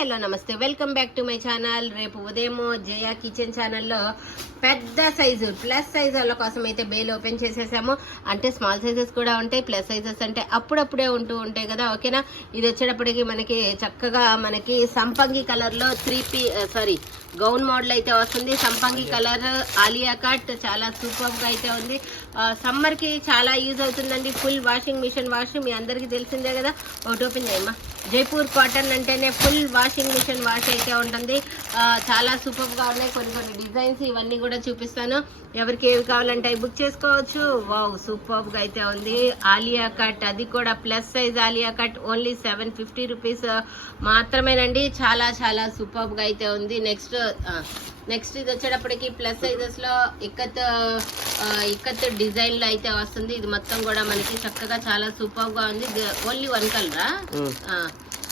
Hello నమస్తే, welcome back to my channel. రేపు ఉదయం జయా కిచెన్ ఛానల్లో పెద్ద సైజు ప్లస్ సైజ్ వాళ్ళ కోసం అయితే బేల్ ఓపెన్ చేసేసాము. అంటే స్మాల్ సైజెస్ కూడా ఉంటాయి, ప్లస్ సైజెస్ అంటే అప్పుడప్పుడే ఉంటూ ఉంటాయి కదా, ఓకేనా. ఇది వచ్చేటప్పటికి మనకి చక్కగా మనకి సంపంగి కలర్లో గౌన్ మోడల్ అయితే వస్తుంది. సంపంగి కలర్ ఆలియా కట్ చాలా సూపర్ గా అయితే ఉంది. సమ్మర్ కి చాలా యూజ్ అవుతుందండి. ఫుల్ వాషింగ్ మిషన్ వాష్ మీ అందరికి తెలిసిందే కదా. ఒకటి ఓపెన్ చేయమ్మా. జైపూర్ కాటన్ అంటేనే ఫుల్ వాషింగ్ మిషన్ వాష్ అయితే ఉంటుంది. చాలా సూపర్ గా ఉన్నాయి. కొన్ని డిజైన్స్ ఇవన్నీ కూడా చూపిస్తాను. ఎవరికి ఏవి కావాలంటే అవి బుక్ చేసుకోవచ్చు. వావ్, సూపర్ గా అయితే ఉంది. ఆలియా కట్, అది కూడా plus size Alia cut, only 750 rupees మాత్రమేనండి. చాలా చాలా సూపర్ గా అయితే ఉంది. నెక్స్ట్ ఇది వచ్చేటప్పటికి ప్లస్ సైజెస్ లో ఇక్కత్ డిజైన్ లో అయితే వస్తుంది. ఇది మొత్తం కూడా మనకి చక్కగా చాలా సూపర్ గా ఉంది. ఓన్లీ 1 కలరా?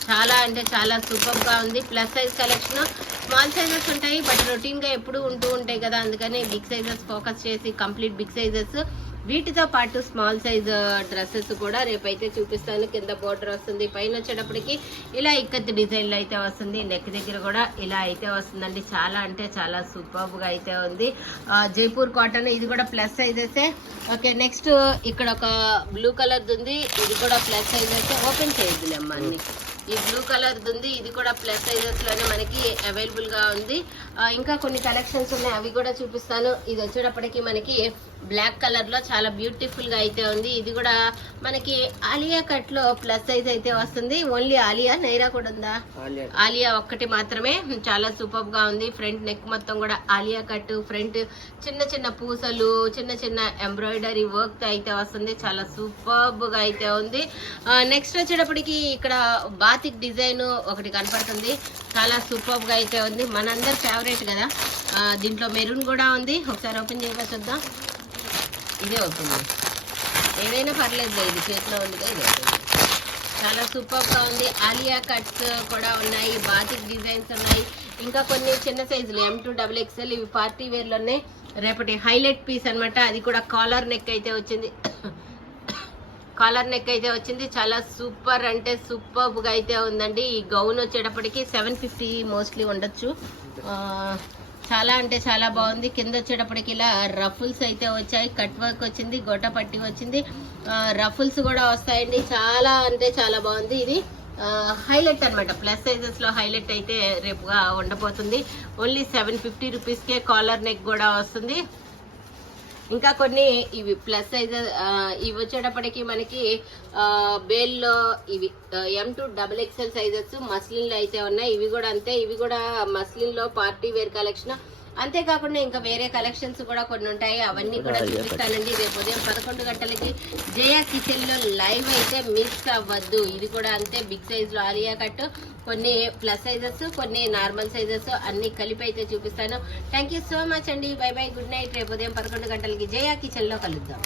చాలా అంటే చాలా సూపర్ గా ఉంది. Plus size collection. Small sizes ఉంటాయి బట్ రొటీన్ గా ఎప్పుడు ఉంటూ ఉంటాయి కదా, అందుకని బిగ్ సైజెస్ ఫోకస్ చేసి కంప్లీట్ బిగ్ సైజెస్, వీటితో పాటు స్మాల్ సైజ్ డ్రెస్సెస్ కూడా రేపైతే చూపిస్తాను. కింద బోర్డర్ వస్తుంది, పైన వచ్చేటప్పటికి ఇలా ఇక్కత్ డిజైన్ లో అయితే వస్తుంది. నెక్ దగ్గర కూడా ఇలా అయితే వస్తుందండి. చాలా అంటే చాలా సూపర్ గా అయితే ఉంది. జైపూర్ కాటన్, ఇది కూడా ప్లస్ సైజెసే. ఓకే, నెక్స్ట్ ఇక్కడ ఒక బ్లూ కలర్ ఉంది. ఇది కూడా ప్లస్ సైజెస్. ఓపెన్ చేయొద్దులేమ్మా అన్ని. ఈ బ్లూ కలర్ ఉంది, ఇది కూడా ప్లస్ సైజెస్ లోనే మనకి అవైలబుల్ గా ఉంది. ఇంకా కొన్ని కలెక్షన్స్ ఉన్నాయి, అవి కూడా చూపిస్తాను. ఇది వచ్చేటప్పటికి మనకి బ్లాక్ కలర్ లో చాలా బ్యూటిఫుల్ గా అయితే ఉంది. ఇది కూడా మనకి ఆలియా కట్ లో ప్లస్ సైజ్ అయితే వస్తుంది. ఓన్లీ ఆలియా, నైరా కూడా ఉందా? ఆలియా ఒక్కటి మాత్రమే. చాలా సూపర్ గా ఉంది. ఫ్రంట్ నెక్ మొత్తం కూడా ఆలియా కట్, ఫ్రంట్ చిన్న చిన్న పూసలు, చిన్న చిన్న ఎంబ్రాయిడరీ వర్క్ అయితే వస్తుంది. చాలా సూపర్ గా అయితే ఉంది. నెక్స్ట్ వచ్చేటప్పటికి ఇక్కడ బాతిక్ డిజైన్ ఒకటి కనపడుతుంది. చాలా సూపర్ గా అయితే ఉంది. మనందరి ఫేవరెట్ కదా. దీంట్లో మెరూన్ కూడా ఉంది. ఒకసారి ఓపెన్ చేయగా చూద్దాం. ఇదే ఓపెన్, ఏదైనా పర్లేదు, ఇది చేతిలో ఉంది. ఇది చాలా సూపర్ గా ఉంది. ఆలియా కట్స్ కూడా ఉన్నాయి, బాతిక్ డిజైన్స్ ఉన్నాయి. ఇంకా కొన్ని చిన్న సైజులు M2 XXL, ఇవి పార్టీ వేర్ లోనే రేపటి హైలైట్ పీస్ అన్నమాట. అది కూడా కాలర్ నెక్ అయితే వచ్చింది. కాలర్ నెక్ అయితే వచ్చింది. చాలా సూపర్ అంటే సూపర్ గా అయితే ఉందండి. ఈ గౌన్ వచ్చేటప్పటికి 750 మోస్ట్లీ ఉండొచ్చు. చాలా అంటే చాలా బాగుంది. కింద వచ్చేటప్పటికి ఇలా రఫుల్స్ అయితే వచ్చాయి. కట్ వర్క్ వచ్చింది, గోట పట్టి వచ్చింది, రఫుల్స్ కూడా వస్తాయండి. చాలా అంటే చాలా బాగుంది. ఇది హైలైట్ అనమాట. ప్లస్ సైజెస్ లో హైలైట్ అయితే రేపుగా ఉండబోతుంది. ఓన్లీ 750 రూపీస్కే కాలర్ నెక్ కూడా వస్తుంది. ఇంకా కొన్ని ఇవి ప్లస్ సైజ్, ఇవి వచ్చేటప్పటికి మనకి బేల్లో ఇవి M2 XXL సైజెస్ మస్లిన్ లో అయితే ఉన్నాయి. ఇవి కూడా అంతే, ఇవి కూడా మస్లిన్ లో పార్టీ వేర్ కలెక్షన్. అంతేకాకుండా ఇంకా వేరే కలెక్షన్స్ కూడా కొన్ని ఉంటాయి, అవన్నీ కూడా చూపిస్తానండి. రేపు ఉదయం 11 గంటలకి జయా కిచెన్ లో లైవ్ అయితే మిస్ అవ్వద్దు. ఇది కూడా అంతే, బిగ్ సైజ్ లో ఆలియా కట్, కొన్ని ప్లస్ సైజెస్, కొన్ని నార్మల్ సైజెస్ అన్ని కలిపి అయితే చూపిస్తాను. థ్యాంక్ యూ సో మచ్ అండి. By by, good night. రేపు ఉదయం 11 గంటలకి జయా కిచెన్ లో కలుద్దాం.